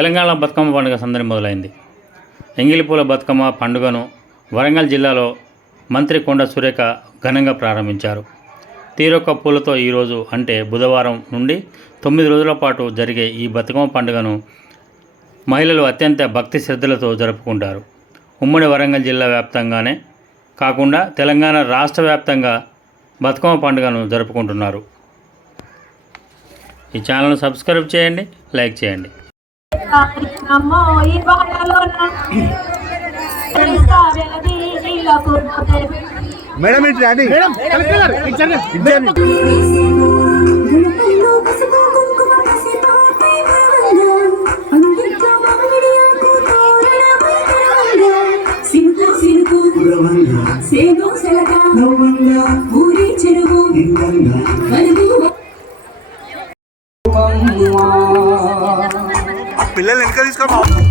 తెలంగాణ బతుకమ్మ పండుగ సందడి మొదలైంది. ఎంగిలిపూల బతుకమ్మ పండుగను వరంగల్ జిల్లాలో మంత్రి కొండ సురేఖ ఘనంగా ప్రారంభించారు. తీరొక్క పూలతో ఈరోజు అంటే బుధవారం నుండి తొమ్మిది రోజుల పాటు జరిగే ఈ బతుకమ్మ పండుగను మహిళలు అత్యంత భక్తి శ్రద్ధలతో జరుపుకుంటారు. ఉమ్మడి వరంగల్ జిల్లా వ్యాప్తంగానే కాకుండా తెలంగాణ రాష్ట్ర వ్యాప్తంగా బతుకమ్మ పండుగను జరుపుకుంటున్నారు. ఈ ఛానల్ను సబ్స్క్రైబ్ చేయండి లైక్ చేయండి. అమ్మో ఈ నీళ్ళకు మేడం ఇటు రండి మేడం సేను సెలక ఊరి చెరువు. Mulugu come on.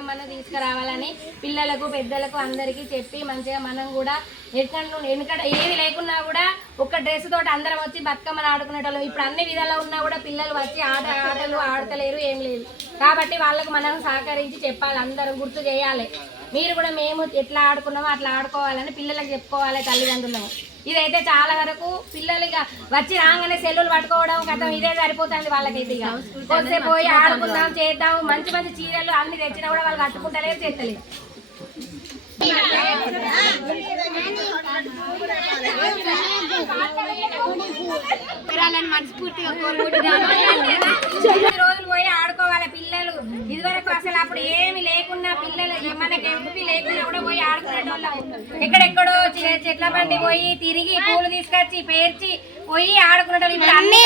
బతుకమ్మను తీసుకురావాలని పిల్లలకు పెద్దలకు అందరికీ చెప్పి మంచిగా మనం కూడా ఎక్కడ వెనుకట ఏది లేకున్నా కూడా ఒక డ్రెస్ తోటి అందరం వచ్చి బతుకమ్మను ఆడుకునేటోళ్ళం. ఇప్పుడు అన్ని విధాలు ఉన్నా కూడా పిల్లలు వచ్చి ఆట ఆటలు ఆడతలేరు ఏం లేదు. కాబట్టి వాళ్ళకు మనం సహకరించి చెప్పాలి అందరం గుర్తు చేయాలి. మీరు కూడా మేము ఎట్లా ఆడుకున్నామో అట్లా ఆడుకోవాలని పిల్లలకు చెప్పుకోవాలి తల్లిదండ్రులను. ఇదైతే చాలా వరకు పిల్లలు ఇక వచ్చి రాగానే సెల్లులు పట్టుకోవడం గతం ఇదే సరిపోతుంది వాళ్ళకైతే ఇక. కొద్దిసేపు పోయి ఆడుకుందాం చేద్దాం మంచి మంచి చీరలు అన్ని తెచ్చినా కూడా వాళ్ళు రోజులు పోయి ఆడుకోవాలి పిల్లలు. ఇదివరకు అసలు అప్పుడు ఏమి లేకున్నా పిల్లలు మనకి ఎంపీ లేకున్నా కూడా పోయి ఆడుకునేటోళ్ళం. ఎక్కడెక్కడో చెట్ల బండి పోయి తిరిగి పూలు తీసుకొచ్చి పేర్చి పోయి ఆడుకునేటోళ్ళు. ఇప్పుడు అన్ని.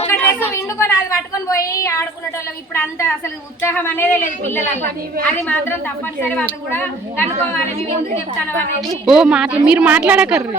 ఒక డ్రెస్ విండుకొని అది పట్టుకొని పోయి ఆడుకునేటోళ్ళం. ఇప్పుడు అంత అసలు ఉత్సాహం అనేది లేదు పిల్లలకు. అది మాత్రం తప్పనిసరి వాళ్ళు కూడా కనుక్కోవాలి. మేము ఎందుకు చెప్తాను అనేది. మీరు మాట్లాడకర్రు.